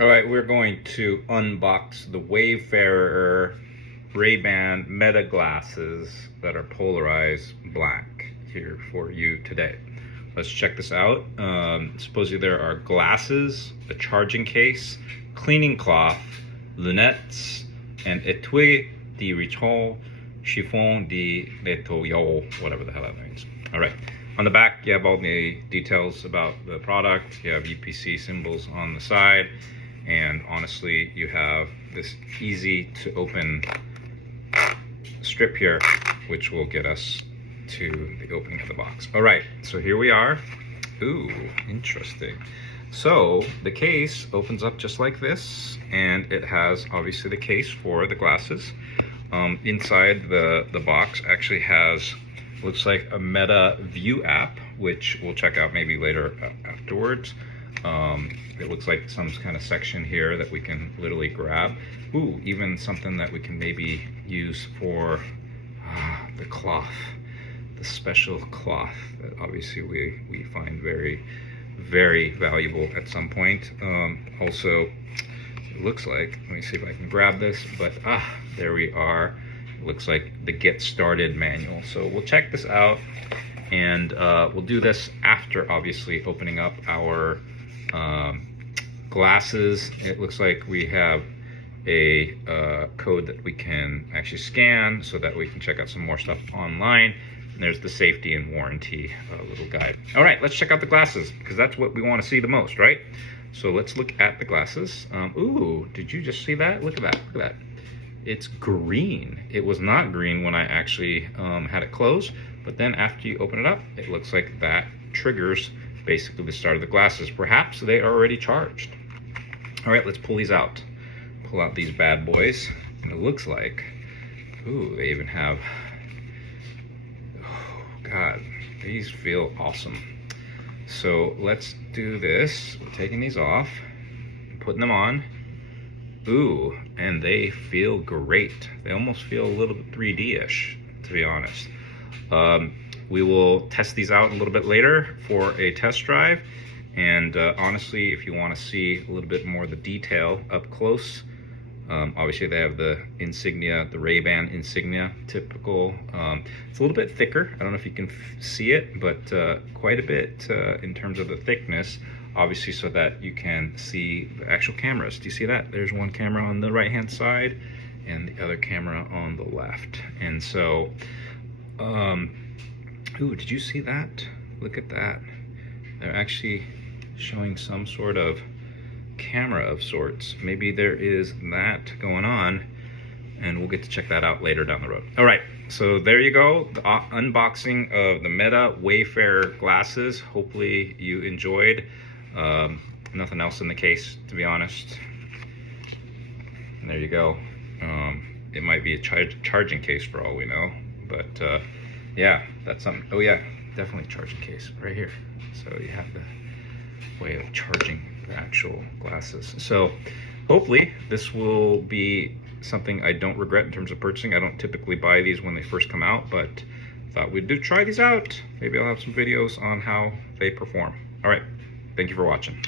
All right, we're going to unbox the Wayfarer Ray-Ban Meta glasses that are polarized black here for you today. Let's check this out. Supposedly there are glasses, a charging case, cleaning cloth, lunettes, and étui de rituel, chiffon de nettoyau, whatever the hell that means. All right. On the back, you have all the details about the product. You have UPC symbols on the side. And honestly, you have this easy to open strip here, which will get us to the opening of the box. All right, so here we are. Ooh, interesting. So the case opens up just like this, and it has obviously the case for the glasses. Inside the box actually has, looks like a Meta View app, which we'll check out maybe later afterwards. It looks like some kind of section here that we can literally grab. Ooh, even something that we can maybe use for the cloth, the special cloth that obviously we find very, very valuable at some point. Also, it looks like, let me see if I can grab this, but there we are. It looks like the Get Started manual. So we'll check this out, and we'll do this after obviously opening up our glasses. It looks like we have a code that we can actually scan so that we can check out some more stuff online. And there's the safety and warranty little guide. All right, let's check out the glasses, because that's what we want to see the most, right? So let's look at the glasses. Ooh, did you just see that? Look at that, look at that. It's green. It was not green when I actually had it closed, but then after you open it up, it looks like that triggers basically the start of the glasses. Perhaps they are already charged. All right, let's pull these out. Pull out these bad boys. And it looks like, ooh, they even have, oh God, these feel awesome. So let's do this. We're taking these off, putting them on. Ooh, and they feel great. They almost feel a little bit 3D-ish, to be honest. We will test these out a little bit later for a test drive. And honestly, if you want to see a little bit more of the detail up close, obviously they have the insignia, the Ray-Ban insignia, typical. It's a little bit thicker. I don't know if you can see it, but quite a bit in terms of the thickness, obviously, so that you can see the actual cameras. Do you see that? There's one camera on the right-hand side and the other camera on the left. And so, ooh, did you see that? Look at that. They're actually showing some sort of camera of sorts. Maybe there is that going on, and we'll get to check that out later down the road. All right, so there you go, the unboxing of the Meta Wayfarer glasses. Hopefully you enjoyed. Nothing else in the case, to be honest. And there you go. It might be a charging case for all we know, but yeah, that's something. Oh yeah, definitely charging case right here. So you have the way of charging the actual glasses. So hopefully this will be something I don't regret in terms of purchasing. I don't typically buy these when they first come out, but thought we'd try these out. Maybe I'll have some videos on how they perform. All right, thank you for watching.